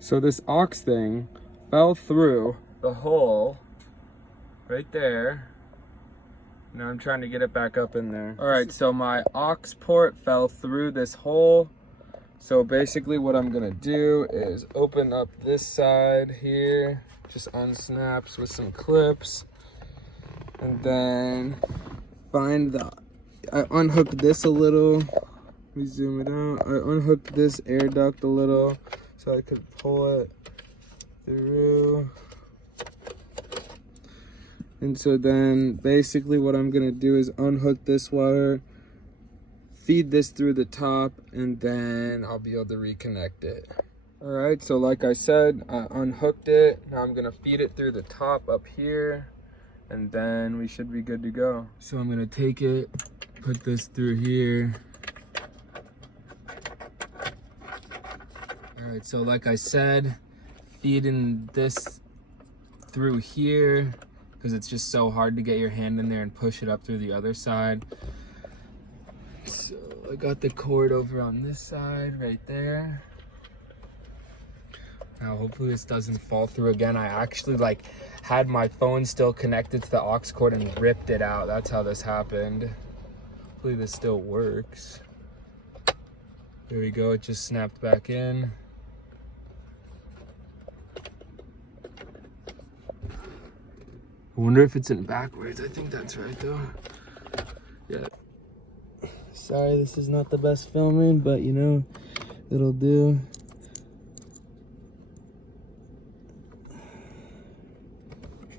So this aux thing fell through the hole right there. Now I'm trying to get it back up in there. All right, so my aux port fell through this hole. So basically what I'm gonna do is open up this side here, just unsnaps with some clips, and then find I unhooked this a little. Let me zoom it out. I unhooked this air duct a little so I could pull it through. And so then basically what I'm gonna do is unhook this wire, feed this through the top, and then I'll be able to reconnect it. All right, so like I said, I unhooked it. Now I'm gonna feed it through the top up here, and then we should be good to go. So I'm gonna take it, put this through here. All right, so like I said, feeding this through here, because it's just so hard to get your hand in there and push it up through the other side. So I got the cord over on this side right there. Now hopefully this doesn't fall through again. I actually had my phone still connected to the aux cord and ripped it out. That's how this happened. Hopefully this still works. There we go, it just snapped back in. I wonder if it's in backwards. I think that's right though. Yeah. Sorry, this is not the best filming, but you know, it'll do.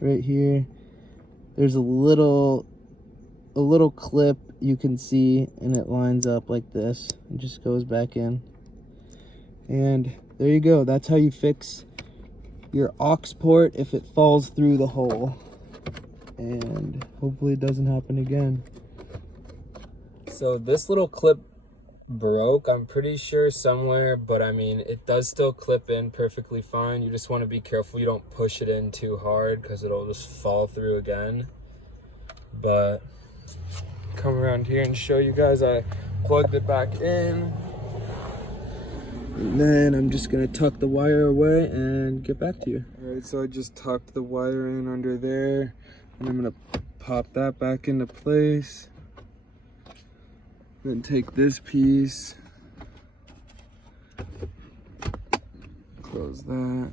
Right here, there's a little clip you can see, and it lines up like this and just goes back in. And there you go. That's how you fix your aux port if it falls through the hole. And hopefully it doesn't happen again. So this little clip broke, I'm pretty sure somewhere, but I mean, it does still clip in perfectly fine. You just want to be careful you don't push it in too hard because it'll just fall through again. But come around here and show you guys I plugged it back in. And then I'm just gonna tuck the wire away and get back to you. All right, so I just tucked the wire in under there, and I'm gonna pop that back into place. Then take this piece, close that,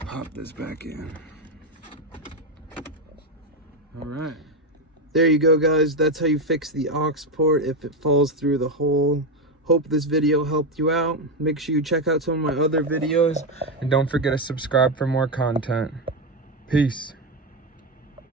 pop this back in. All right. There you go, guys. That's how you fix the aux port if it falls through the hole. Hope this video helped you out. Make sure you check out some of my other videos, and don't forget to subscribe for more content. Peace.